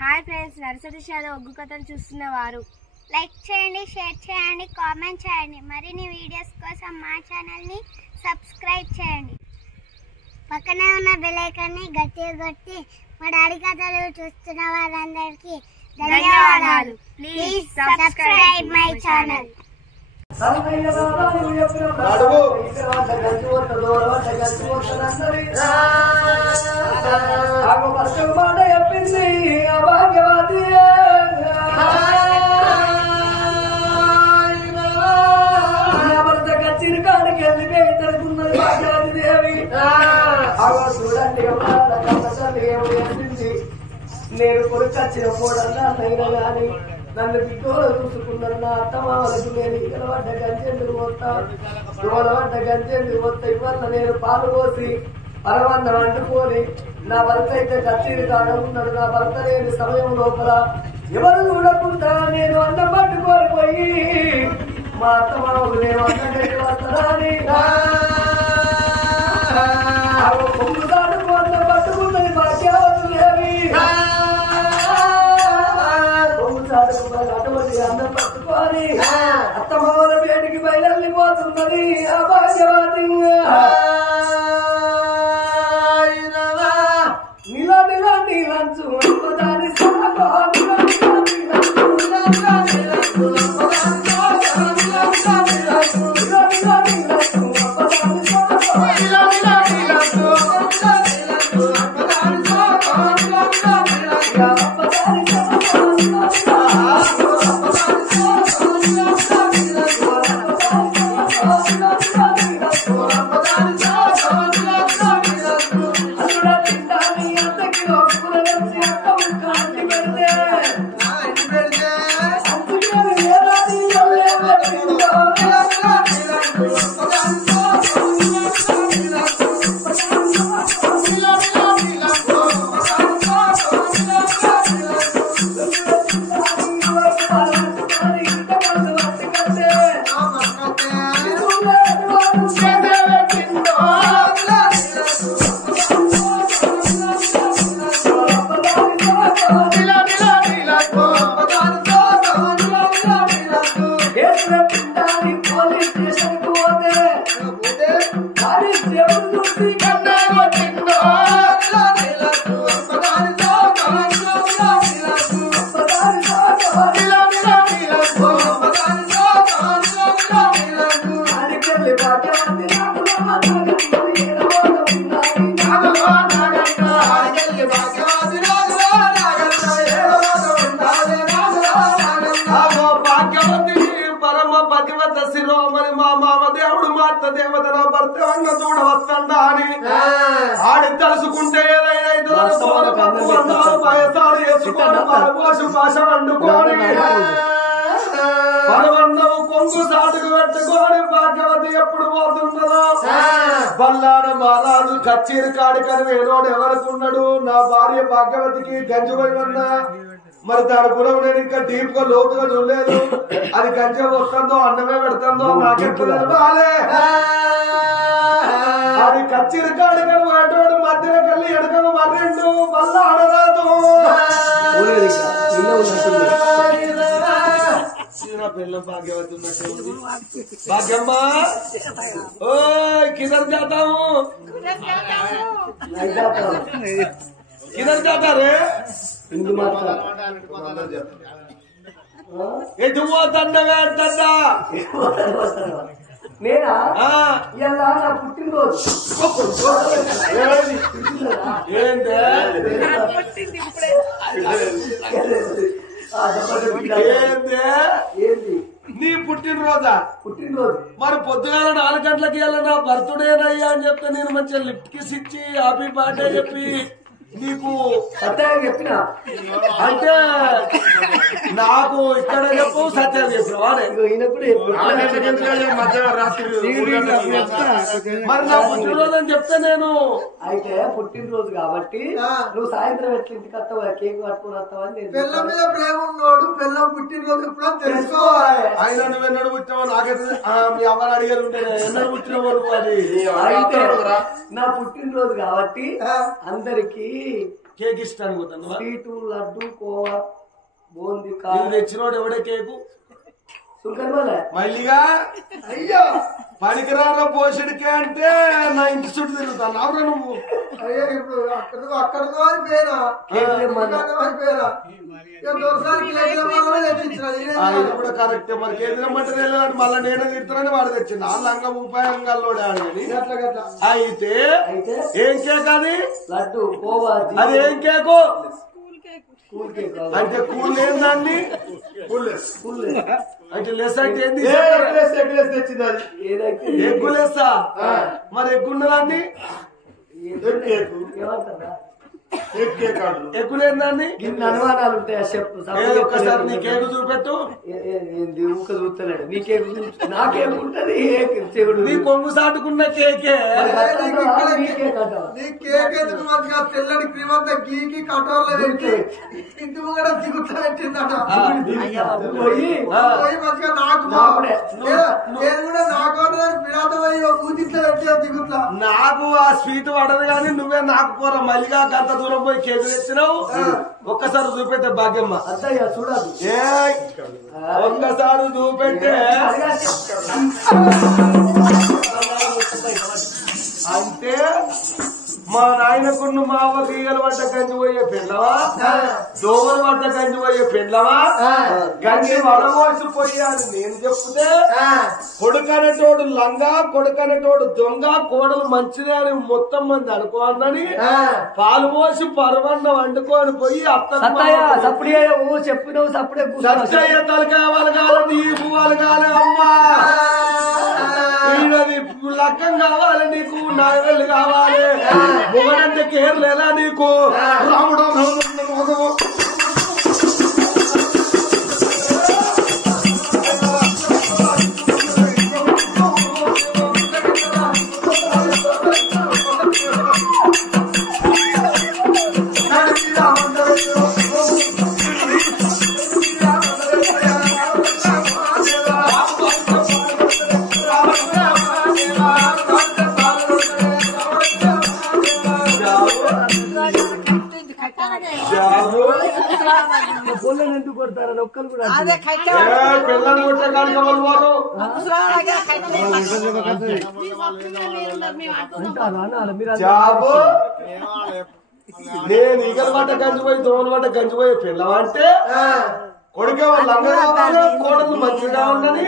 Hi friends, nursery shallow ఒగ్గు కథలు చూస్తున్నవారు like చేయండి, share చేయండి, కామెంట్ చేయండి. మరిన్ని వీడియోస్ కోసం మా ఛానల్ని సబ్స్క్రైబ్ చేయండి. పక్కనే ఉన్న బెల్ ఐకాన్ని గట్టిగా కొట్టి మా డాడీ కథలు చూస్తున్న వారందరికీ ధన్యవాదాలు. Please subscribe my channel. నేను కొడుకొచ్చిన పోడన్నా నైనా గాని నన్ను బిడ్డోలు చూసుకున్నారు. నా అత్తమామలకు నేను ఇగలబడ్డ గంజెందుకు పోతా, ఇగలబడ్డ గంజెందుకు పోతా. ఇవల్ల నేను పాలు పోసి పరవన్నం వండుకొని నా భర్త అయితే కచ్చేది కాడ ఉన్నాడు. నా భర్త లేని సమయం లోపల ఎవరు చూడకుండా నేను అన్నం పట్టుకొని పోయి మా అత్తమామకు నేను అన్నం పెట్టి వస్తానా అని కొమ్ము దాటుకు అన్నం పట్టుకున్నది భాగ్యవతులేవి. అటువంటి అన్నం పట్టుకొని అత్తమామల వేడికి బయలుపోతున్నది ఆ భాగ్యవతి. నీలా నీలా నీలంచు దాని ఆడి తలుసుకుంటే ఏదైనా పరవన్నము కొంగు సాటుకు పెట్టుకోని భాగ్యవతి ఎప్పుడు పోతుండదో బల్లాడ మారాడు కచ్చేరి కాడికని వేడోడు ఎవరుకున్నాడు. నా భార్య భాగ్యవతికి గంజిపోయినా మరి దాని కూడా నేను ఇంకా డీప్ గా లోతుగా చూడలేదు. అది గంజ వస్తుందో అన్నమే పెడుతుందో నాకెప్పుడు బాలే. అది కచ్చిరి కాడికని పోయేటోడు మధ్యలో కల్లి ఎడకను మర్రెండు మల్ల ఆడరాదు. పిల్ల భాగ్యవతి ఉన్నట్టు భాగ్యమ్మ ఓ కిదర్ జాతాము కిదర్ జాతా రే ఎటు పోతుండగా నేనా ఇలా నా పుట్టినరోజు ఏంటే నీ పుట్టినరోజా? పుట్టినరోజు మరి పొద్దుగాల 4 గంటలకి వెళ్ళ నా బర్త్డేనయ్యా అని చెప్తే నేను మంచిగా లిఫ్ట్ కిస్ ఇచ్చి హ్యాపీ బర్త్డే చెప్పి నీకు సత్యాన్ని చెప్పిన అంటే నాకు ఇక్కడ చెప్పు సత్యాన్ని చెప్పిన మరి నా పుట్టినరోజు అని చెప్తే నేను అయితే పుట్టినరోజు కాబట్టి నువ్వు సాయంత్రం ఎట్లా ఇంటికి వస్తావు కేక్ పట్టుకుని వస్తావని పిల్ల మీద ప్రేమ ఉన్నోడు పిల్ల పుట్టినరోజు ఎప్పుడో తెలుసుకోవాలి. ఆయన నువ్వెన్నడు పుట్టినావో నాకైతే మీ అమ్మని అడిగారు ఉంటే ఎన్నడు పుట్టినవాడు అది. అయితే నా పుట్టినరోజు కాబట్టి అందరికి కేక్ ఇష్టానికి పోతాను స్వీటు లడ్డు కోవా బూంది తెచ్చినోడు ఎవడే కేకు మళ్ళీగా అయ్యో పనికిరాల పోషడికే అంటే నా ఇంటి చుట్టూ తిరుగుతాను నావురా నువ్వు అయ్యో ఇప్పుడు అక్కడికో అని పేరా కూడా కరెక్ట్ మరి కేంద్రమంటే మళ్ళీ నేను తిడుతున్నాను వాడు తెచ్చింది వాళ్ళ అంగం ఉపాయంగాల్లోడే ఆడని అయితే ఏం కేక్ అది లడ్డు కోవా అది ఏం కేకు అంటే కూల్ ఏందండి అంటే లెస్ అంటే ఏంది తెచ్చింది అది ఎగ్గు లెస్సా మరి ఎగ్గుండదండి ఎక్కులేందండి ఇన్ని అనుమానాలు ఉంటాయా చెప్పు ఒక్కసారి నీ కేకు చూపెట్టు ఊక చూస్తలేడు నీ కేకు నాకేముంటది నీ కొంగు సాటుకున్న కేకే నీ కేక్ ఎందుకు మంచిగా తెల్లని క్రీమ్ అంతా గీకి కటోర్లో పెట్టి ఇంటి కూడా దిగుతా పెట్టిందట పోయి మంచిగా నాకు నేను కూడా నాకు పిడాతమై ఊదిట్లో పెట్టా దిగుతా నాకు ఆ స్వీట్ పడదు కానీ నువ్వే నాకు పోరా మళ్ళీగా గంట దూరం పోయి కేకు తెచ్చినావు ఒక్కసారి చూపెట్టే భాగ్యమ్మ అత్తయ్య చూడదు ఒక్కసారి చూపెట్టే అంటే మా నాయనకున్న మా అవ్వకి ఈగల పడ్డ గంజి పోయే పెళ్ళవా దోమలు పడ్డ గంజి పోయే పెళ్ళవా గంజి వడమోసిపోయాను నేను చెప్తే కొడుకనేటోడు లంగా కొడుకనేటోడు దొంగ కోడలు మంచిదే అని మొత్తం మంది అనుకోనని పాలు పోసి పరవన్నం వండుకొని పోయి సప్పుడు చెప్పినవు సప్పుడే సచ్చయ్య తలకాయ వలగాలి నీకు వలగాలి అమ్మా లక్కం కావాలి నీకు నాగళ్ళు కావాలి మొగడంటే కేర్ లేదా నీకు రాముడు ఎందుకు కొడతారని ఒక్కరు కూడా పిల్లలు కొట్టే కాడికి వాళ్ళు వారు జాబు నేను ఈగల పడ్డ గంజిపోయి దోమల పడ్డ గంజిపోయి పిల్లవంటే కొడుకే వాళ్ళు అందరూ కావాలి కోడలు మంచిగా ఉందని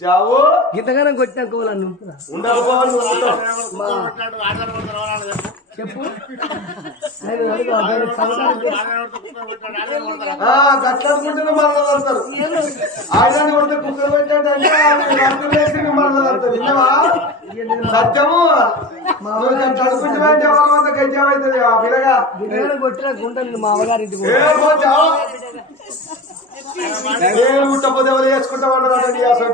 జాబు ఇంతగానం కొట్టినాక ఉండకపోవాలి చెప్పు గట్లనుకుంటేనే మరలు పడతారు ఆయన కొడితే కుక్కలు పెట్టాడంటే మరలు పడతారు ఇన్నవా సత్యము చదువుకుంటే ఎవరంతా గజ్జమైతుంది ఆ పిల్లగా కొట్టినాక ఉంటుంది మా అమ్మగారింటికి నేను పుట్టపోతే ఎవరు చేసుకుంటామన్నదండి అసలు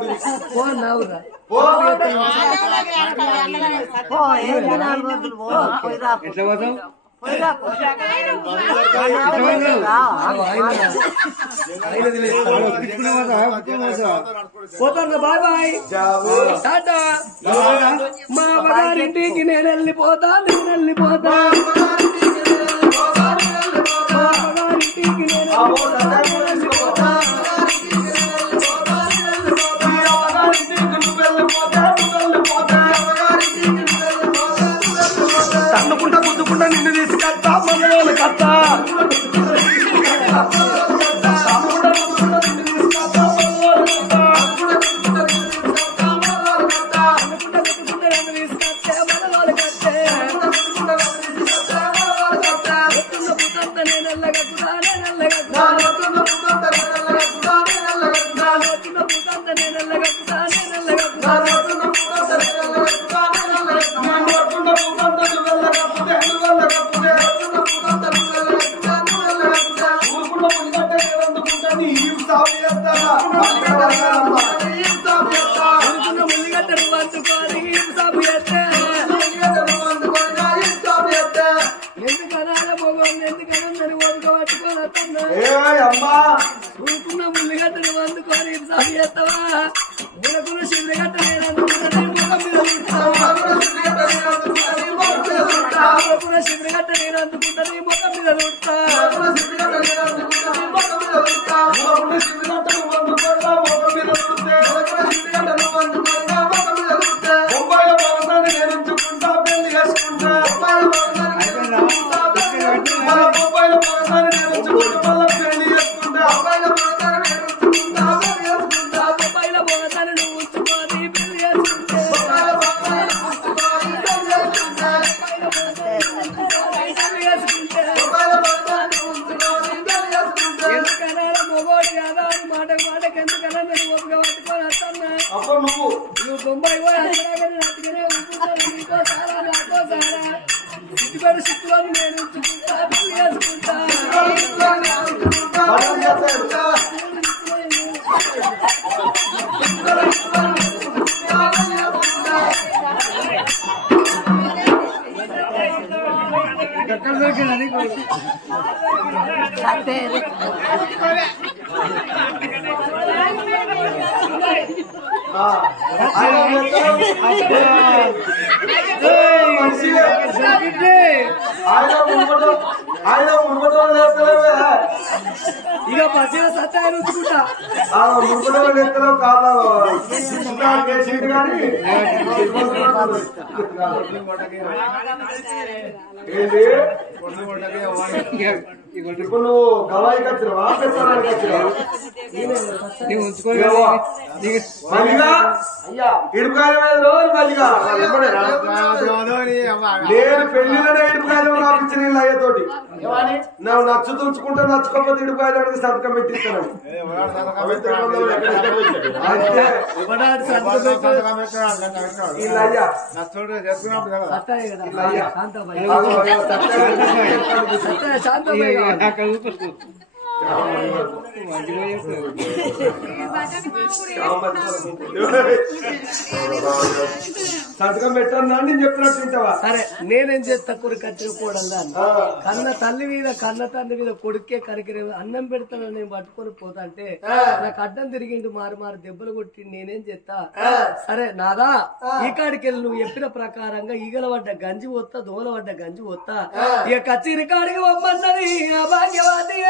ఎట్లా పోతాం పోతాను బాయ్ బాయ్ టాటా మా అమ్మగారింటికి నేను వెళ్ళిపోతా తన్నుకుంటా గుద్దుకుంటా నిన్ను తీసుకెళ్తా మగవాళ్ళు కత్తా అమ్మా ముల్లిగడ్డను అందుకొని సాగుతావా ఉడకున్న శివగడ్డ నేను అందుకుంటా శిబిరగట్ట నేను అందుకుంటా నీ ముఖం మీద చూస్తా ఇక పసిగా సత్యాన్ని ఉంచుకుంటా ముగ్గులో కాదు ఏంటి ఇప్పుడు నువ్వు గవాయికి వచ్చినావా పెద్దవాళ్ళకి వచ్చినావా మల్లిగా ఇడుపుకాయలు మీద రోజు మల్లిగా నేను పెళ్లిలోనే ఇడుపుకాయలు రాపించిన నీళ్ళు అయ్యేతోటి నువ్వు నచ్చు తుంచుకుంటే నచ్చుకోకపోతే ఇడుపుకాయలు అడిగి సంతకం పెట్టిస్తాను సంతకం పెట్టన్నా నేను చెప్పినట్టు వింటావా? సరే నేనేం చేస్తా కొడుకు కత్తిరిపోవడంలా కన్న తల్లి మీద కన్న తండ్రి మీద కొడుకే కరికిరే అన్నం పెడతాను నేను పట్టుకొని పోతాంటే నాకు అడ్డం తిరిగిండు మారు మారు దెబ్బలు కొట్టి నేనేం చేస్తా సరే నాదా ఈ కాడికి వెళ్ళి నువ్వు చెప్పిన ప్రకారంగా ఈగల పడ్డ గంజి పోతా దోమల పడ్డ గంజి పోతా ఇక కచ్చిరి కాడికి పంపన్నది ఆ భాగ్యవాది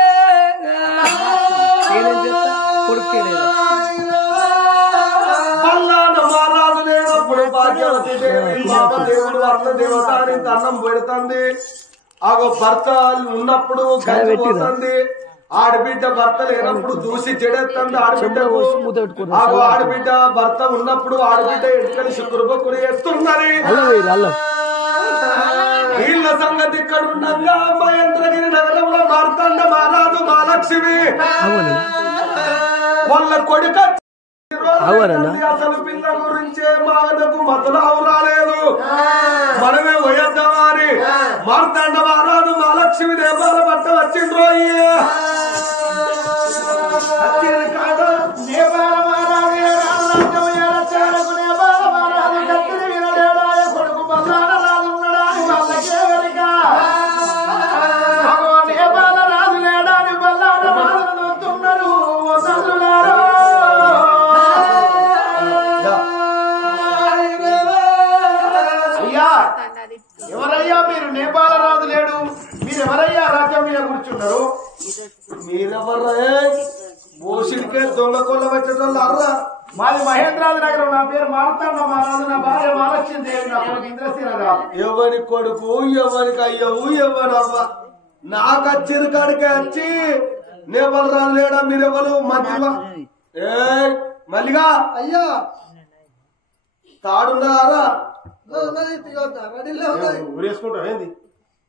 నేనేం చేస్తా కొడుకే లేదా మహారాజు లేనప్పుడు భాగ్యవతి దేవి దేవుడు అర్థ దేవత అని అన్నం పెడుతుంది ఆగో భర్త ఉన్నప్పుడు గంజి పోతుంది ఆడబిడ్డ భర్త లేనప్పుడు దూసి చెడెత్తంది ఆడబిడ్డకు ఆగో ఆడబిడ్డ భర్త ఉన్నప్పుడు ఆడబిడ్డ ఎట్టుకని శుక్రబొక్కుని ఎత్తున్నది వీళ్ళ సంగతి ఇక్కడ ఉండగా మహేంద్రగిరి నగరంలో మార్తండ మహారాజు మహాలక్ష్మి వాళ్ళ కొడుక అసలు పిల్ల గురించే మాకు మతలావు రాలేదు మనమే వయద్దామని మార్తాండ మహారాజు మహాలక్ష్మి దేవాల పట్ట వచ్చిండ్రో కాదు నేపాల కొడుకు బల్లాన రాజున్నాడా వాళ్ళకే వెరిగా నేపాల రాజు లేడాని బల్లాన రాజు చూస్తున్నారు ఎవరయ్యా మీరు నేపాల రాజు లేడు మీరెవరయ్యా రాజ్యం మీద కూర్చున్నారు మీరెవరే మోసిడికే దొంగ కొల్ల పెట్టేటోళ్ళు అర్రా మాది మహేంద్రాజు నగరం నా పేరు మార్తాండ మహారాజు నా భార్య మహాలక్ష్మి దేవి నా కొడుకు ఇంద్రసేనరాజు ఎవరి కొడుకు ఎవరికి అయ్యవు ఎవరవ్వ నాకు వచ్చిన కాడికే వచ్చి నేపాల రాజు లేడా మీరెవరు మధ్యవా మల్లిగా అయ్యా తాడున్నారా ఊరేసుకుంటావు ఏంది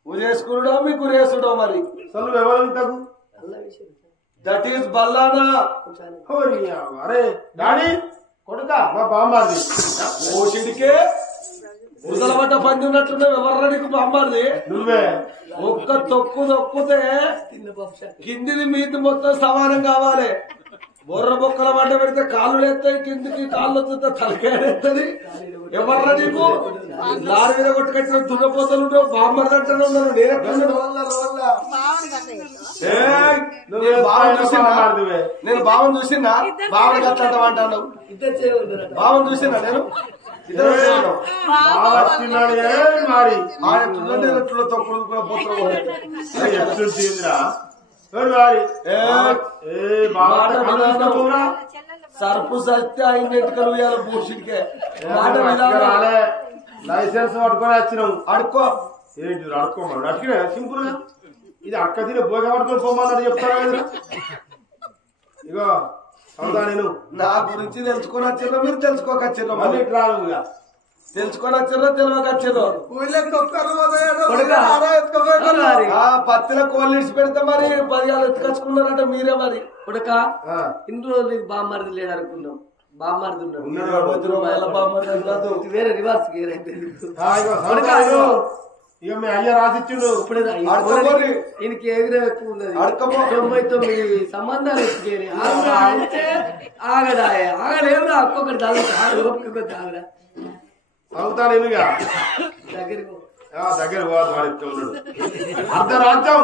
ఊరేసుకున్నాడో మీకు ఊరేసుడో మరి అసలు ఎవరు దట్ ఈస్ బల్లానా అరే డాడీ కొడుక మా బామ్మారిది ఓషిడికే ఉదల పడ్డ పంది ఉన్నట్టున్నావు ఎవర్రా నీకు బామ్మారిది నువ్వే ఒక్క తొక్కు తొక్కితే కిందిది మీది మొత్తం సమానం కావాలి బొర్ర బొక్కల పడ్డ పెడితే కాళ్ళు లేస్తాయి కిందికి కాళ్ళు వస్తే తలకేస్తుంది ఎవర్రా నీకు లారీ మీద కొట్టుకట్టిన దున్నపోతలు బామ్మర్ అంటూనే ఉన్నాను నేను బావని చూసినా బావని కట్టడం అంటాను బావని చూసినా నేను మరి సర్పు సత్య అయినట్టుకలు పూర్షికే లైసెన్స్ పట్టుకొని వచ్చినావు అడుక్కో ఏంటి అడుక్కోమన్నాడు అడిగినా సింపుల్ గా ఇది అక్క తిని భోగ పట్టుకొని పోమన్నాడు చెప్తారా ఇగో అవునా నేను నా గురించి తెలుసుకొని వచ్చిర్రో మీరు తెలుసుకోకొచ్చిర్రో మళ్ళీ ఇట్లా తెలుసుకొని వచ్చిర్రో తెలియకొచ్చిర్రో పత్తిలో కోళ్ళు ఇచ్చి పెడితే మరి 10 ఏళ్ళు ఎత్తుకొచ్చుకున్నారంట మీరే మరి ఉడక ఇన్ని రోజులు నీకు బామ్మరిది లేడు అనుకున్నాం బామ్మరిది ఉన్నాడు వేరే రివర్స్ ఇక మీ అయ్య రాసిచ్చిండు ఈయనకి ఎగిరే ఎక్కువ ఉన్నది 99 సంబంధాలు ఎక్కిపోయి ఆగదా ఆగలేవురా ఒక్కొక్కటి తాగురా అవుతా నేను దగ్గర పోదు ఉన్నాడు అర్ధ రాజ్యం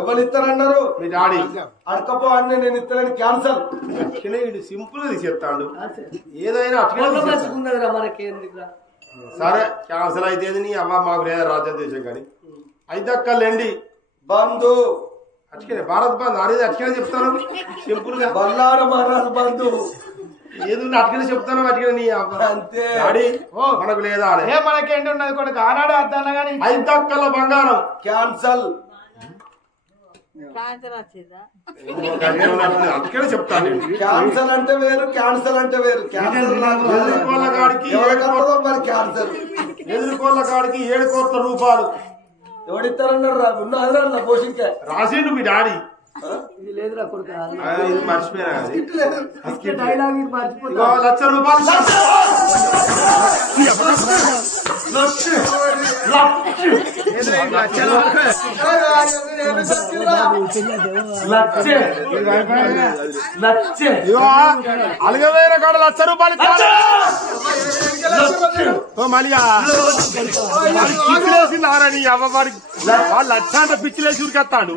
ఎవరు ఇస్తారన్నారు మీ డాడీ అడకపో అన్నీ నేను ఇస్తానని క్యాన్సల్ సింపుల్ గా చెప్తాడు ఏదైనా ఉన్నదిరా మనకేందిరా సరే క్యాన్సల్ అయితే నీ అమ్మ మాకు లేదా రాజ్యం దేశం కానీ అయితే అక్కలేండి బంధు అటుకనే భారత్ బంధు అనేది అటుకనే చెప్తాను సింపుల్ గా బల్లార మహారాజ్ బంధు ఏది అటుకనే చెప్తాను అటుకనే నీ అమ్మ అంతే డాడీ మనకు లేదా మనకేంటి ఉన్నది కొడుకు ఆనాడు అద్దన్న గానీ అయితే అక్కల బంగారం క్యాన్సల్ అటుకనే చెప్తాను క్యాన్సల్ అంటే వేరు క్యాన్సల్ అంటే వేరు ఎదుర్కోళ్ళ కాడికి మరి క్యాన్సల్ ఎదుర్కోళ్ళ కాడికి 7 కోట్ల రూపాయలు ఎవడిస్తారన్నారు రా ఉన్న పోషించే రాసిండు మీ డాడీ ఇది లేదురా కొడుకు ఇది మర్చిపోయినా డైలాగ్ మర్చిపోతా 1,00,000 రూపాయలు అలగవేర కాడ 1,00,000 రూపాయలు పిచ్చిలేసిందారని అవ్వవారికి వాళ్ళు 1,00,000 అంటే పిచ్చిలేసి ఉరికెత్తాడు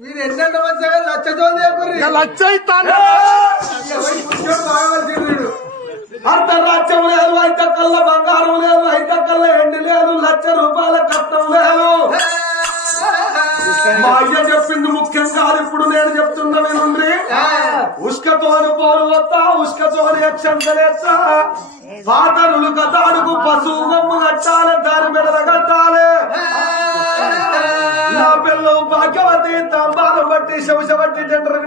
మీరు ఎన్నెంత మంచిగా 1,00,000 1,00,000 ఇస్తాను అర్ధరాజ్యం లేదు ఐదక్కల్ల బంగారం లేదు ఐదక్కల్ల ఎండి లేదు 1,00,000 రూపాయల కట్నం లేదు మా అయ్య చెప్పింది ముఖ్యం కాదు ఇప్పుడు నేను చెప్తున్నా వినుండ్రి ఉష్కతోని పోలు వస్తా ఉష్కతోని యక్షంతలేస్తా పాతరులు కథాడుకు పశువు గమ్ము కట్టాలి దాని మెడల కట్టాలి నా పిల్లలు భాగ్యవతి తంబాలం బట్టి శవశబట్టి టెండర్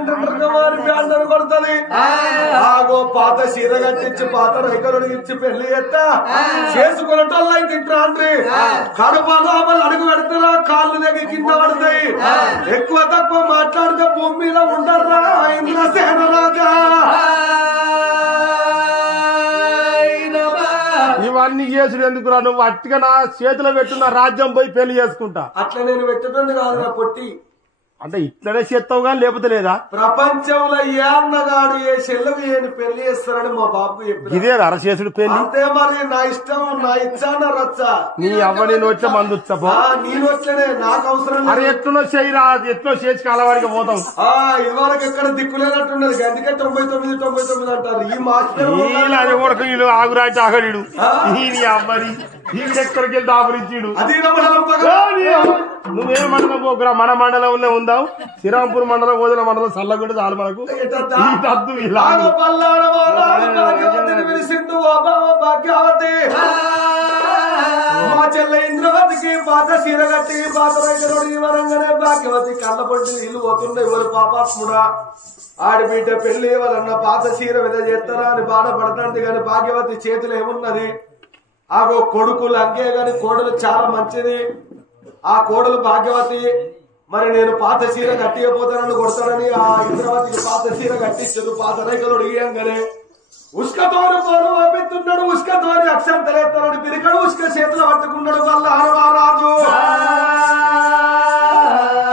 వారి బ్యాండర్ కొడుతుంది ఆగో పాత చీర కట్టించి పాత రైకలు ఇచ్చి పెళ్లి ఎత్తా చేసుకున్నటోళ్ళై తింటాండ్రి కడుపు లోపల అడుగు పెడతారా కాళ్ళు దగ్గర కింద పడతాయి ఎక్కువ తక్కువ మాట్లాడితే భూమి మీద ఉండర్రా ఇంద్రసేన రాజా ఇవన్నీ చేసుడు ఎందుకురా నువ్వు అట్టిగా నా చేతిలో పెట్టున్న రాజ్యం పోయి పెళ్లి చేసుకుంటా అట్లా నేను పెట్టడం కాదు పొట్టి అంటే ఇట్లనే చేస్తావు కానీ లేకపోతే లేదా ప్రపంచంలో ఏ అన్నగాడు ఏ చెల్లెలు ఏని పెళ్లి చేస్తారని మా బాబు చెప్పి ఇదే అరచేసుడు పెళ్లి అంతే మరి నా ఇష్టం నా ఇచ్చాన రచ్చ నీ అవ్వని నోట్ల మందు వచ్చా నీ నోట్లనే నాకు అవసరం అరే ఎట్లునో చేయరా ఎట్లో చేసి కాలవాడికి పోతాం ఇదివరకు ఎక్కడ దిక్కులేనట్టున్నది అందుకే 99 అంటారు ఈ మాస్టర్ కొరకు వీళ్ళు ఆగురాటి ఆగడు నీ అవ్వని ఎక్కడికి వెళ్తే ఆపరించాడు నువ్వే మండలం పోకురా మన మండలంలో ఉందాం శ్రీరాంపూర్ మండలం ఓదల మండలం చల్లగుంటే చాలు మనకు మా చెల్ల ఇంద్రవతికి పాత చీర కట్టి పాత రైతుడి వరంగానే భాగ్యవతి కళ్ళ పొంటి నీళ్లు పోతుండే ఎవరు పాపాత్ముడా ఆడిబిడ్డ పెళ్లి వాళ్ళన్న పాత చీర మీద చేస్తారా అని బాధపడుతుంది కానీ భాగ్యవతి చేతులు ఏమున్నది ఆగో కొడుకులు అంగే గాని కోడలు చాలా మంచిది ఆ కోడలు భాగ్యవతి మరి నేను పాత చీర కట్టిపోతానని కొడతానని ఆ ఇంద్రవతికి పాత చీర కట్టించదు పాత రైతులు అడిగానే ఉష్కతోని పోలు పంపిస్తున్నాడు ఉష్కతోని అక్షరం తెలియతాడు పిరికడు ఉష్క చేతులు పట్టుకున్నాడు వల్ల హరమారాజు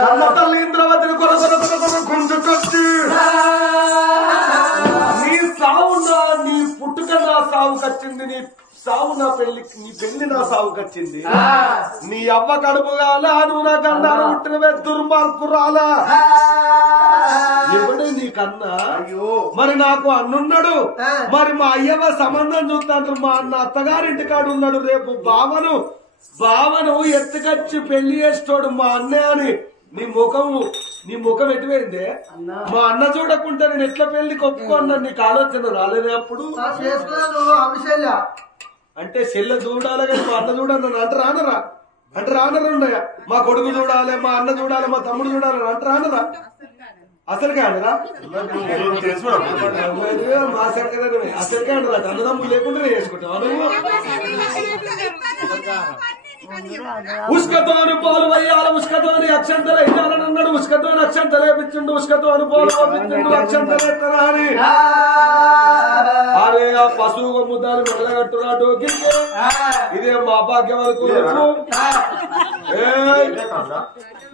కన్న తల్లి ఇంద్రవతిని గుంజుకొచ్చి నీ సావు నీ పుట్టుక నా సావు కచ్చింది నీ సావు నా పెళ్లి నీ పెళ్లి నా సావుకి వచ్చింది నీ అవ్వ కడుపు కాలా నువ్వు నా గండాలు పుట్టినవే దుర్మార్గురాలా ఎవడే నీకన్నా మరి నాకు అన్నున్నాడు మరి మా అయ్యవ సంబంధం చూస్తాను మా అన్న అత్తగారింటి కాడు ఉన్నాడు రేపు బావను ఎత్తుకొచ్చి పెళ్లి చేస్తాడు మా అన్నయ్య అని నీ ముఖం ఎటువైందే మా అన్న చూడకుంటే నేను ఎట్లా పెళ్లికి ఒప్పుకున్నా నీకు ఆలోచన రాలేదే అప్పుడు అంటే చెల్లె చూడాలి కానీ మా అన్న చూడాలి అంటే రానరా ఉన్నాయా మా కొడుకు చూడాలి మా అన్న చూడాలి మా తమ్ముడు చూడాలి అంటే రానరా అసలు కానరా మా సరికనే అసలు కానరా అన్నదమ్ములు లేకుండా చేసుకుంటావా నువ్వు ఉస్కతోని పాలు వయ్యాల ఉస్కతోని అక్షంతలు వేయాలని అన్నాడు ఉస్కతోని అక్షంతలు వేపించిండు ఉస్కతోని పాలు పంపించిండు అక్షంతలు ఎత్తరా అని అరే ఆ పశువు ముద్దాలు మెడలగట్టురా డోకితే ఇదే మా భాగ్యం వరకు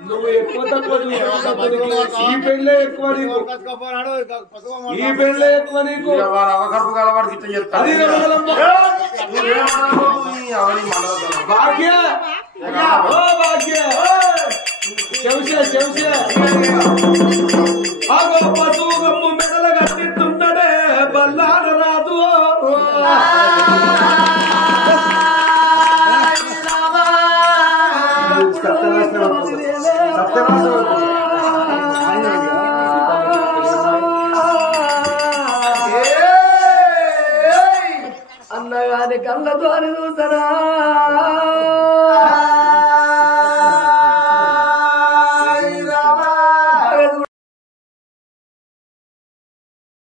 నువ్వు ఎక్కువ తక్కువ ఈ పెళ్ళే ఎక్కువ నీకు అది భాగ్య అగో పశువు గమ్ము మెడల కట్టిస్తుండడే బల్లాడ రాదు అన్నగాని కళ్ళతో చూసరా